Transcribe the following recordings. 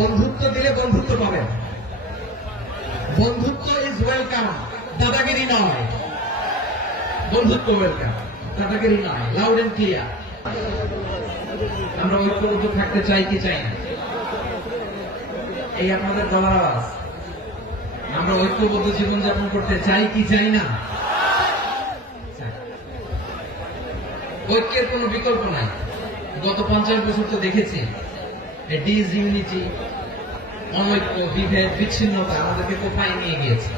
বন্ধুত্ব দিলে বন্ধুত্ব পাবেন। বন্ধুত্ব ইজ ওয়েলকাম, দাদাগিরি নয়। বন্ধুত্ব ওয়েলকাম, দাদাগিরি নয়। Loud and clear. আমরা ঐক্যবদ্ধ থাকতে চাই কি চাই না? এই আপনাদের গলার আওয়াজ। আমরা ঐক্যবদ্ধ জীবনযাপন করতে চাই কি চাই না? ঐক্যের কোন বিকল্প নাই। গত 50 বছর তো দেখেছি ডিসইউনিটি, অনৈক্য, বিভেদ, বিচ্ছিন্নতা আমাদেরকে কোথায় নিয়ে গিয়েছে।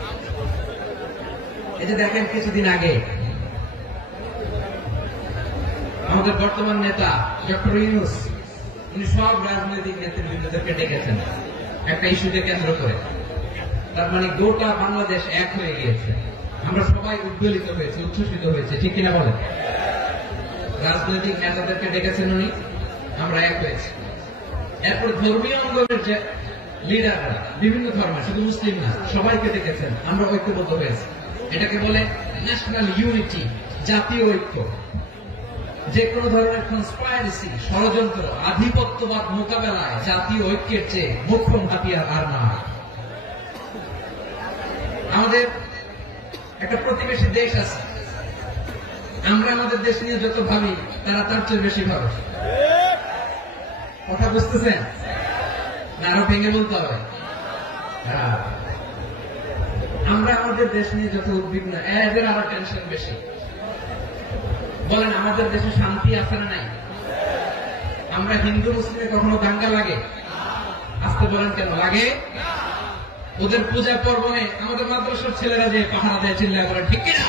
এই যে দেখেন কিছুদিন আগে আমাদের বর্তমান নেতা ডক্টর ইউনূস, উনি সব রাজনৈতিক নেতৃবৃন্দদেরকে ডেকেছেন একটা ইস্যুকে কেন্দ্র করে। তার মানে গোটা বাংলাদেশ এক হয়ে গিয়েছে। আমরা সবাই উদ্বেলিত হয়েছে, উচ্ছ্বসিত হয়েছে, ঠিক কিনা বলেন? রাজনৈতিক নেতাদেরকে ডেকেছেন উনি, আমরা এক হয়েছি। এরপর ধর্মীয় অঙ্গনের যে লিডাররা, বিভিন্ন ধর্মের, শুধু মুসলিম না, সবাইকে ডেকেছেন, আমরা ঐক্যবদ্ধ হয়েছি। এটাকে বলে ন্যাশনাল ইউনিটি, জাতীয় ঐক্য। যে কোনো ধরনের কনস্পাইরেসি, ষড়যন্ত্র, আধিপত্যবাদ মোকাবেলায় জাতীয় ঐক্যের চেয়ে মোক্ষম হাতিয়ার আর না। আমাদের একটা প্রতিবেশী দেশ আছে, আমরা আমাদের দেশ নিয়ে যত ভাবি তারা তার চেয়ে বেশি ভাবে। কথা বুঝতেছেন না? আরো ভেঙে বলতে হবে। আমরা আমাদের দেশ নিয়ে যত উদ্বিগ্ন, এদের আরো টেনশন বেশি। বলেন আমাদের দেশে শান্তি আছে না নাই? আমরা হিন্দু মুসলিমে কখনো দাঙ্গা লাগে? আসতে বলেন কেন লাগে? ওদের পূজা পর্বণে আমাদের মাদ্রাসার ছেলেরা যে পাহারা দেয়, চিল্লায় বলে, ঠিক কিনা?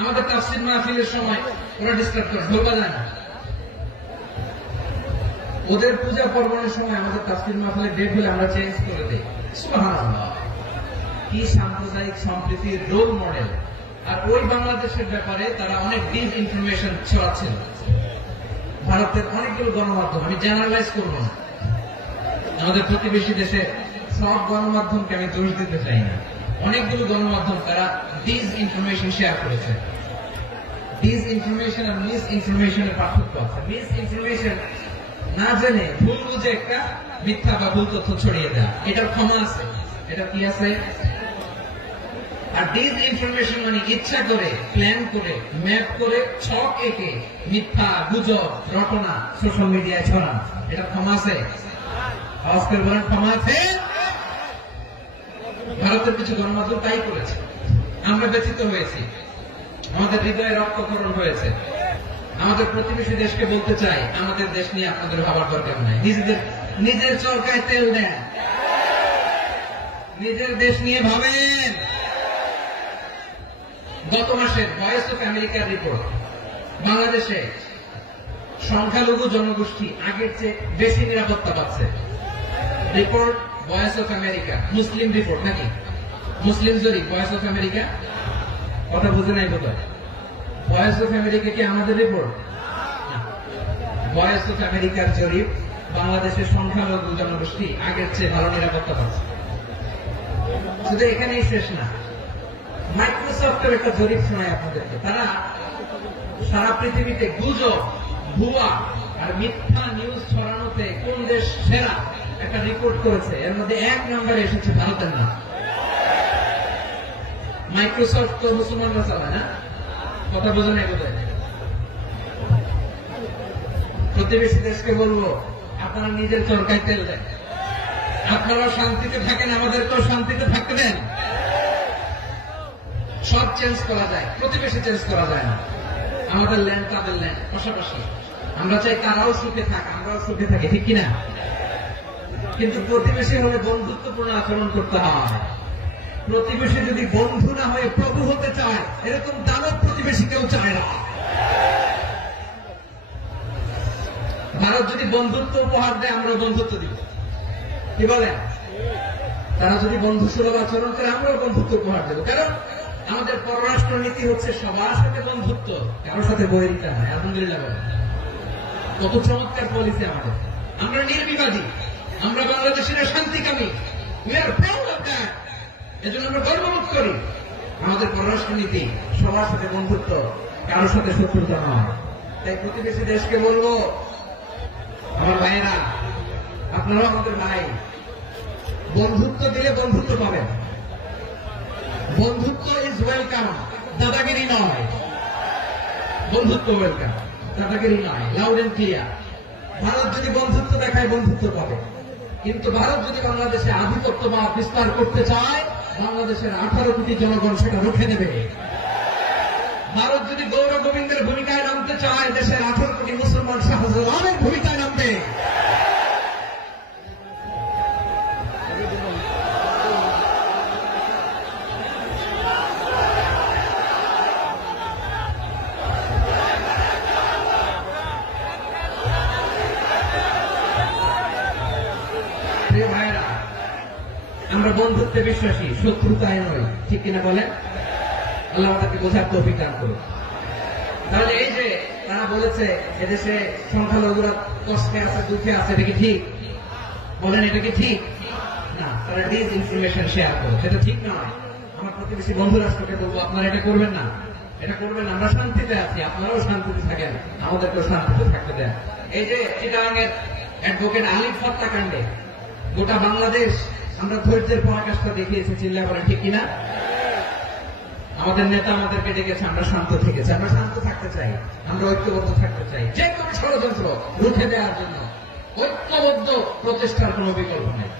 আমাদের তাফসীর মাহফিলের সময় ওরা ডিস্টার্ব করে, ঢোল বাজায় না। ওদের পূজা পর্বণের সময় আমাদের তাফসীর মাহফিলের ডেট হলে আমরা চেঞ্জ করে দিই। সুবহানাল্লাহ, কি সাম্প্রদায়িক সম্প্রীতির রোল মডেল। আর ওই বাংলাদেশের ব্যাপারে তারা অনেক ডিস ইনফরমেশন ছড়াচ্ছিল। ভারতের অনেকগুলো গণমাধ্যম, আমি জেনারেলাইজ করব না, আমাদের প্রতিবেশী দেশে সব গণমাধ্যমকে আমি দোষ দিতে চাই না, অনেকগুলো গণমাধ্যম তারা ডিস ইনফরমেশন শেয়ার করেছে। ডিস ইনফরমেশন আর মিস ইনফরমেশনের পার্থক্য আছে। মিস ইনফরমেশন না জেনে ভুল বুঝে একটা মিথ্যা বা ভুল তথ্য ছড়িয়ে দেয়, এটার ক্ষমা আছে। এটা কি আছে? আর ডিস ইনফরমেশন মানে ইচ্ছা করে, প্ল্যান করে, ম্যাপ করে, ছক এঁকে মিথ্যা, গুজব, রটনা সোশ্যাল মিডিয়ায় ছড়ানো, এটা ক্ষমা আছে? আওয়াজ করে বলেন, ক্ষমা আছে? ভারতের কিছু গণমাধ্যম তাই করেছে। আমরা ব্যথিত হয়েছি, আমাদের হৃদয়ে রক্তক্ষরণ হয়েছে। আমাদের প্রতিবেশী দেশকে বলতে চাই, আমাদের দেশ নিয়ে আপনাদের ভাবার দরকার নাই। নিজের চরকায় তেল দেন, নিজের দেশ নিয়ে ভাবেন। গত মাসের ভয়েস অফ আমেরিকার রিপোর্ট, বাংলাদেশে সংখ্যালঘু জনগোষ্ঠী আগের চেয়ে বেশি নিরাপত্তা পাচ্ছে। Report voice of America, Muslim report নাকি? মুসলিম জরিপ, ভয়েস অফ আমেরিকা। কথা বুঝে নাই বোধ হয়। ভয়েস অফ আমেরিকা কি আমাদের রিপোর্ট? ভয়েস অফ আমেরিকার জরিপ, বাংলাদেশের সংখ্যালঘু জনগোষ্ঠী আগের চেয়ে ভালো নিরাপত্তা পাচ্ছে। শুধু এখানেই শেষ না, মাইক্রোসফটের একটা জরিপ শোনায় আপনাদেরকে। তারা সারা পৃথিবীতে গুজব, ভুয়া আর মিথ্যা নিউজ ছড়ানোতে কোন দেশ সেরা একটা রিপোর্ট করেছে। এর মধ্যে 1 নম্বরে এসেছে ভারতের নাম। মাইক্রোসফট তো মুসলমানরা চালায় না? কথা বোঝেন বোধহয়। প্রতিবেশী দেশকে বলবো, আপনারা নিজের চরকায় তেল দেন। আপনারা শান্তিতে থাকেন, আমাদেরকেও শান্তিতে থাকতে দেন। সব চেঞ্জ করা যায়, প্রতিবেশী চেঞ্জ করা যায় না। আমাদের ল্যান্ড তাদের ল্যান্ড, পাশাপাশি। আমরা চাই তারাও সুখে থাক, আমরাও সুখে থাকি, ঠিক কিনা? কিন্তু প্রতিবেশী হলে বন্ধুত্বপূর্ণ আচরণ করতে হয়। প্রতিবেশী যদি বন্ধু না হয়ে প্রভু হতে চায়, এরকম দানব প্রতিবেশী কেউ চায় না। ভারত যদি বন্ধুত্ব উপহার দেয়, আমরা বন্ধুত্ব দিব। কি বলেন? তারা যদি বন্ধু সুলভ আচরণ করে, আমরাও বন্ধুত্ব উপহার দেব। কারণ আমাদের পররাষ্ট্র নীতি হচ্ছে সবার সাথে বন্ধুত্ব, কারোর সাথে বৈরিতা নয়। আলহামদুলিল্লাহ বলেন, কত চমৎকার পলিসি আমাদের। আমরা নির্বিবাদী, আমরা বাংলাদেশিরা শান্তিকামী। We are proud of that. এজন্য আমরা গর্ববোধ করি। আমাদের পররাষ্ট্র নীতি সবার সাথে বন্ধুত্ব, কারোর সাথে শত্রুতা নয়। তাই প্রতিবেশী দেশকে বলবো, আমার ভাইয়েরা, আপনারা আমাদের ভাই, বন্ধুত্ব দিলে বন্ধুত্ব পাবেন। বন্ধুত্ব ইজ ওয়েলকাম, দাদাগিরি নয়। বন্ধুত্ব ওয়েলকাম, দাদাগিরি নয়। Loud and clear. ভারত যদি বন্ধুত্ব দেখায়, বন্ধুত্ব পাবে। কিন্তু ভারত যদি বাংলাদেশে আধিপত্যবাদ বিস্তার করতে চায়, বাংলাদেশের 18 কোটি জনগণ সেটা রুখে দেবে। ভারত যদি গৌর গোবিন্দের ভূমিকায় নামতে চায়, দেশের 18 কোটি মুসলমান শাহজালালের ভূমিকায় নামবে। প্রিয় ভাইরা, আমরা বন্ধুত্বে বিশ্বাসী, শত্রুতায় নয়, ঠিক কিনা বলেন? আল্লাহ আমাদেরকে বোঝার তৌফিক দান করুন। তাহলে এই যে তারা বলেছে এদেশে সংখ্যালঘুরা কষ্টে আছে, দুঃখে আছে, এটা কি ঠিক? বলেন, এটা কি ঠিক? না, তারা ডিস ইনফরমেশন শেয়ার করে, সেটা ঠিক নয়। আমার প্রতিবেশী বন্ধু রাষ্ট্রকে বলবো, আপনারা এটা করবেন না, এটা করবেন না। আমরা শান্তিতে আছি, আপনারাও শান্তিতে থাকেন, আমাদেরকেও শান্তিতে থাকতে দেন। এই যে চিটাগাংয়ের অ্যাডভোকেট আলিফ হত্যাকাণ্ডে গোটা বাংলাদেশ আমরা ধৈর্যের পরাকাষ্ঠা দেখিয়েছি, চিল্লা বলেন, ঠিক কিনা? আমাদের নেতা আমাদেরকে ডেকেছে, আমরা শান্ত থেকেছি। আমরা শান্ত থাকতে চাই, আমরা ঐক্যবদ্ধ থাকতে চাই। যে কোনো ষড়যন্ত্র রুখে দেওয়ার জন্য ঐক্যবদ্ধ প্রচেষ্টার কোনো বিকল্প নেই।